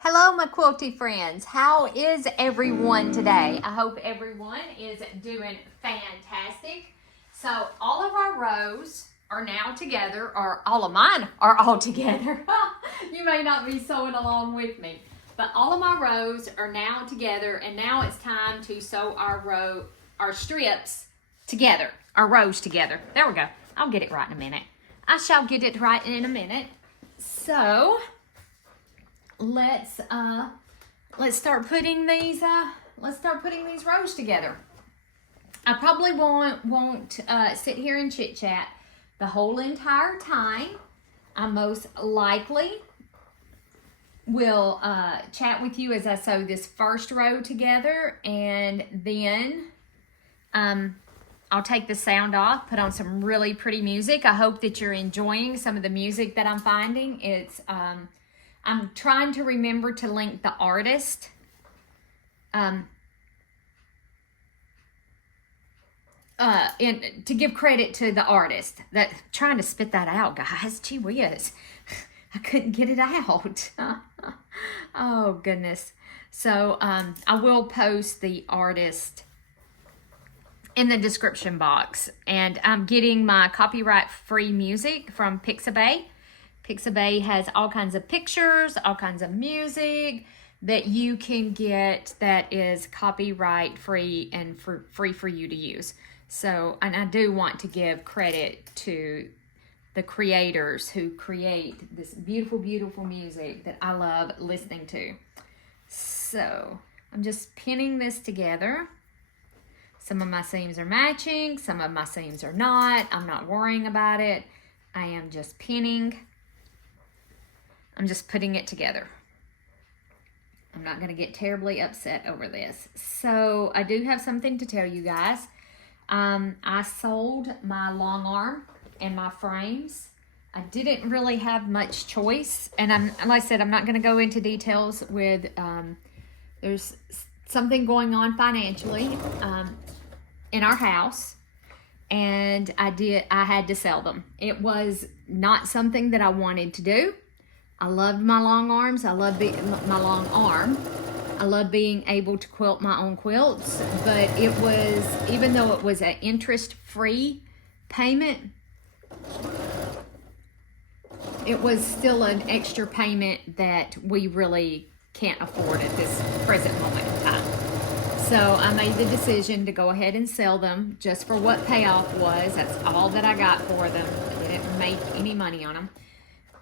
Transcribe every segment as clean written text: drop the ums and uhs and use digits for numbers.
Hello, my quilty friends. How is everyone today? I hope everyone is doing fantastic. So all of our rows are now together, or all of mine are all together. You may not be sewing along with me, but all of my rows are now together, and now it's time to sew our strips together, our rows together. There we go. I'll get it right in a minute. I shall get it right in a minute. So let's start putting these rows together. I probably won't sit here and chit chat the whole entire time. I most likely will chat with you as I sew this first row together, and then I'll take the sound off, put on some really pretty music. I hope that you're enjoying some of the music that I'm finding. I'm trying to remember to link the artist. And to give credit to the artist. Trying to spit that out, guys. Gee whiz. I couldn't get it out. Oh, goodness. So I will post the artist in the description box. And I'm getting my copyright-free music from Pixabay. Pixabay has all kinds of pictures, all kinds of music that you can get that is copyright free and free for you to use. So, and I do want to give credit to the creators who create this beautiful, beautiful music that I love listening to. So, I'm just pinning this together. Some of my seams are matching, some of my seams are not. I'm not worrying about it. I am just pinning. I'm just putting it together. I'm not going to get terribly upset over this. So I do have something to tell you guys. I sold my long arm and my frames. I didn't really have much choice. And like I said, I'm not going to go into details with, there's something going on financially in our house. And I had to sell them. It was not something that I wanted to do. I loved my long arms. I love my long arm. I love being able to quilt my own quilts. But it was, even though it was an interest-free payment, it was still an extra payment that we really can't afford at this present moment in time. So I made the decision to go ahead and sell them just for what payoff was. That's all that I got for them. I didn't make any money on them.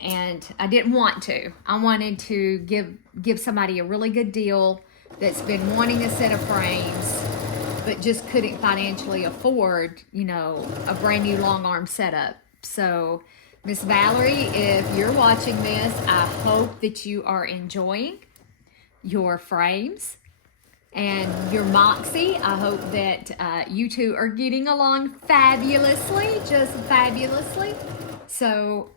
And I didn't want to. I wanted to give somebody a really good deal that's been wanting a set of frames, but just couldn't financially afford, a brand new long arm setup. So, Miss Valerie, if you're watching this, I hope that you are enjoying your frames. And your Moxie, I hope that you two are getting along fabulously, just fabulously. So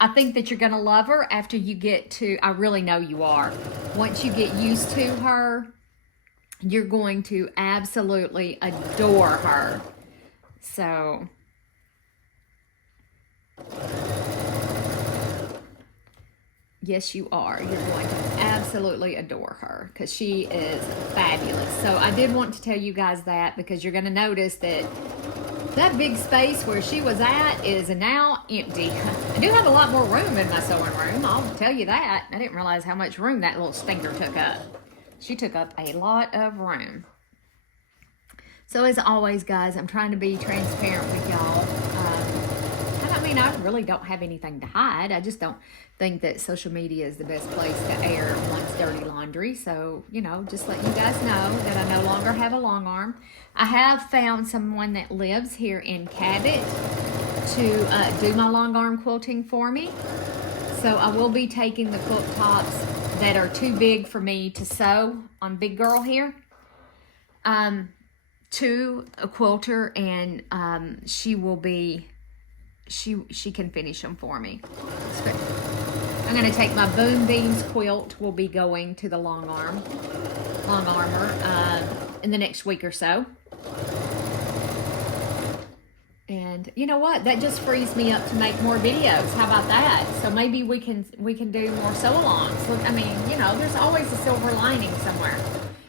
I think that you're going to love her after you get to, I really know you are. Once you get used to her, you're going to absolutely adore her. So, yes, you are. You're going to absolutely adore her because she is fabulous. So I did want to tell you guys that because you're going to notice that that big space where she was at is now empty. I do have a lot more room in my sewing room, I'll tell you that. I didn't realize how much room that little stinker took up. She took up a lot of room. So as always, guys, I'm trying to be transparent with y'all. I really don't have anything to hide. I just don't think that social media is the best place to air one's dirty laundry. So, just let you guys know that I no longer have a long arm. I have found someone that lives here in Cabot to do my long arm quilting for me. So I will be taking the quilt tops that are too big for me to sew on Big Girl here to a quilter, and she will be... She can finish them for me. I'm going to take my Boom Beans quilt. Will be going to the long armor in the next week or so. And And you know what? That just frees me up to make more videos. How about that? So maybe we can do more sew-alongs. Look, I mean, you know, there's always a silver lining somewhere.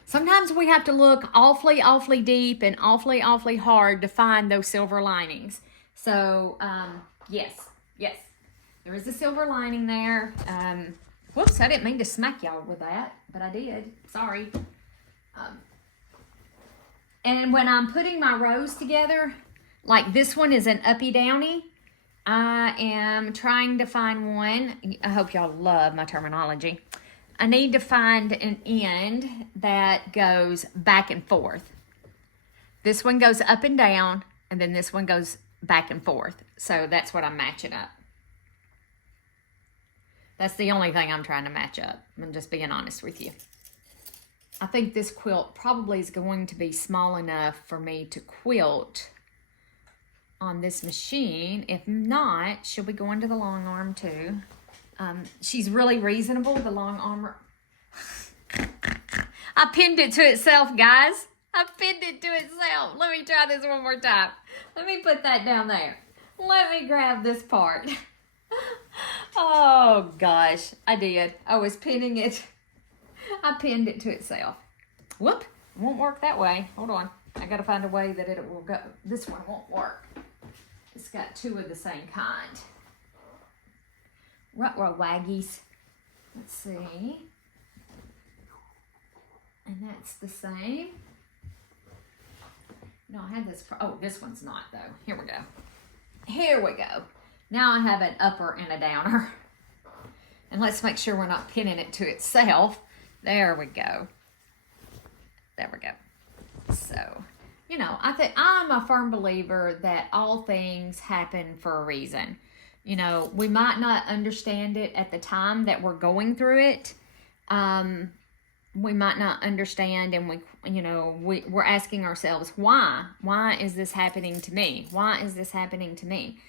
Sometimes we have to look awfully deep and awfully hard to find those silver linings. So, yes, there is a silver lining there. Whoops, I didn't mean to smack y'all with that, but I did. Sorry. And when I'm putting my rows together, like this one is an uppy downy, I am trying to find one. I hope y'all love my terminology. I need to find an end that goes back and forth. This one goes up and down, and then this one goes back and forth. So that's what I'm matching up. That's the only thing I'm trying to match up. I'm just being honest with you. I think this quilt probably is going to be small enough for me to quilt on this machine. If not, she'll be going to the long arm too. She's really reasonable, the long arm. I pinned it to itself, guys. I pinned it to itself. Let me try this one more time. Let me put that down there. Let me grab this part. Oh, gosh. I did. I was pinning it. I pinned it to itself. Whoop. It won't work that way. Hold on. I got to find a way that it will go. This one won't work. It's got two of the same kind. Ruh-roh waggies. Let's see. And that's the same. No, I had this. Oh, this one's not, though. Here we go. Here we go. Now I have an upper and a downer. And let's make sure we're not pinning it to itself. There we go. There we go. So, you know, I think I'm a firm believer that all things happen for a reason. You know, we might not understand it at the time that we're going through it. We might not understand, and we're asking ourselves, why? Why is this happening to me? Why is this happening to me?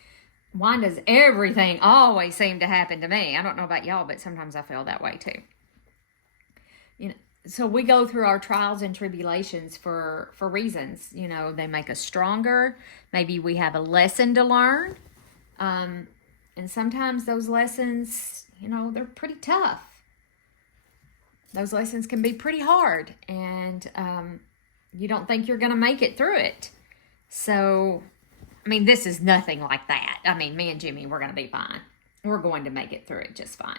Why does everything always seem to happen to me? I don't know about y'all, but sometimes I feel that way too. You know, so we go through our trials and tribulations for reasons. You know, they make us stronger. Maybe we have a lesson to learn. And sometimes those lessons, you know, they're pretty tough. Those lessons can be pretty hard, and you don't think you're going to make it through it. So, I mean, this is nothing like that. I mean, me and Jimmy, we're going to be fine. We're going to make it through it just fine.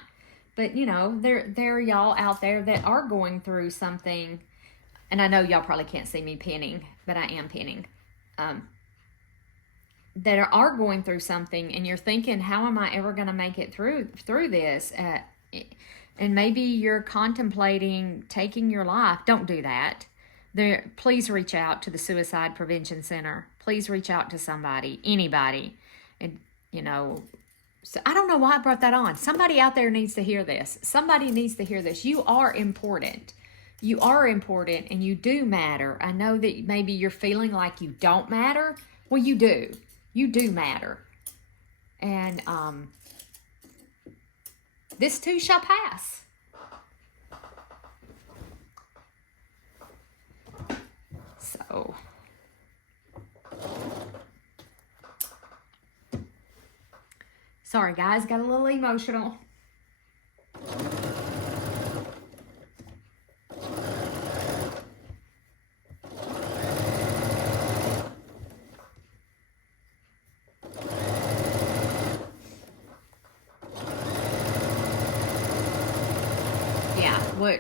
But, you know, there are y'all out there that are going through something, and I know y'all probably can't see me pinning, but I am pinning. That are going through something, and you're thinking, how am I ever going to make it through this? And maybe you're contemplating taking your life. Don't do that. Please reach out to the Suicide Prevention Center. Please reach out to somebody, anybody. And, you know, so I don't know why I brought that on. Somebody out there needs to hear this. Somebody needs to hear this. You are important. You are important, and you do matter. I know that maybe you're feeling like you don't matter. Well, you do. You do matter. And this too shall pass. So, sorry guys, got a little emotional.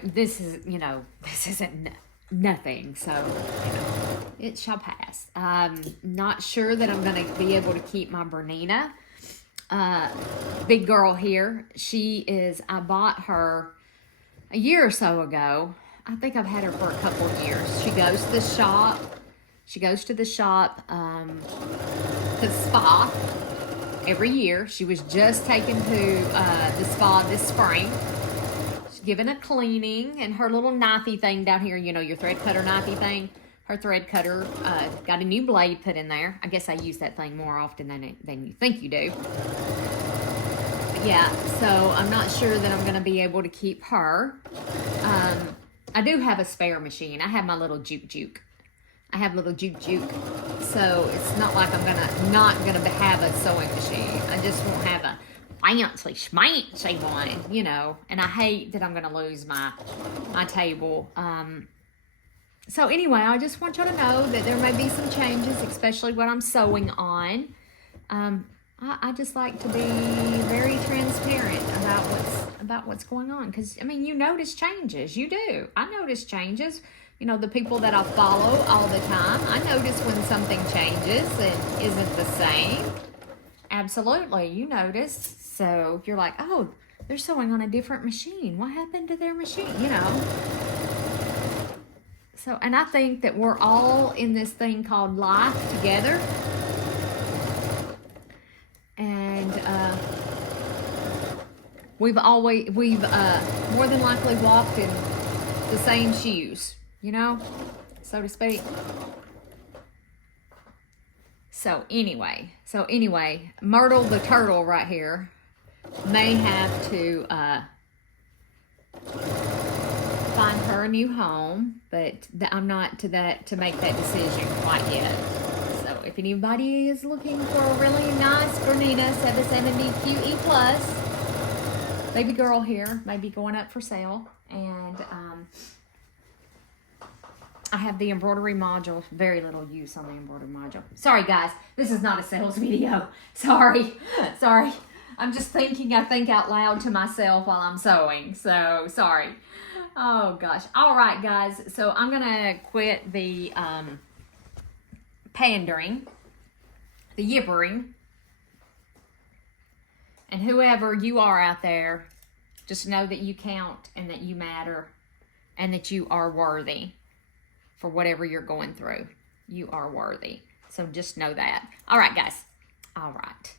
This is, you know, this isn't nothing, so, you know, it shall pass. Not sure that I'm going to be able to keep my Bernina. Big girl here, I bought her a year or so ago. I think I've had her for a couple of years. She goes to the shop. To the spa every year. She was just taken to the spa this spring. Given a cleaning, and her little knifey thing down here, you know, your thread cutter knifey thing, her thread cutter got a new blade put in there. I guess I use that thing more often than you think you do. But yeah, so I'm not sure that I'm going to be able to keep her. I do have a spare machine. I have my little juke. I have little juke. So it's not like I'm not gonna have a sewing machine. I just won't have a fancy schmancy one, you know. And I hate that I'm gonna lose my table. So anyway, I just want y'all to know that there may be some changes, especially what I'm sewing on. I just like to be very transparent about what's going on, because I mean, you notice changes. You do. I notice changes. You know, the people that I follow all the time, I notice when something changes and isn't the same. Absolutely, you notice. So you're like, oh, they're sewing on a different machine. What happened to their machine? You know. So, and I think that we're all in this thing called life together. And we've more than likely walked in the same shoes, you know, so to speak. So anyway, Myrtle the turtle right here may have to find her a new home, but I'm not to make that decision quite yet. So if anybody is looking for a really nice Bernina 770 QE plus baby girl here, may be going up for sale. And I have the embroidery module. Very little use on the embroidery module. Sorry guys, this is not a sales video. Sorry. I'm just thinking, I think out loud to myself while I'm sewing. So sorry. Oh gosh. All right guys, so I'm gonna quit the pandering, the yippering. And whoever you are out there, just know that you count and that you matter and that you are worthy for whatever you're going through. You are worthy. So just know that. All right, guys. All right.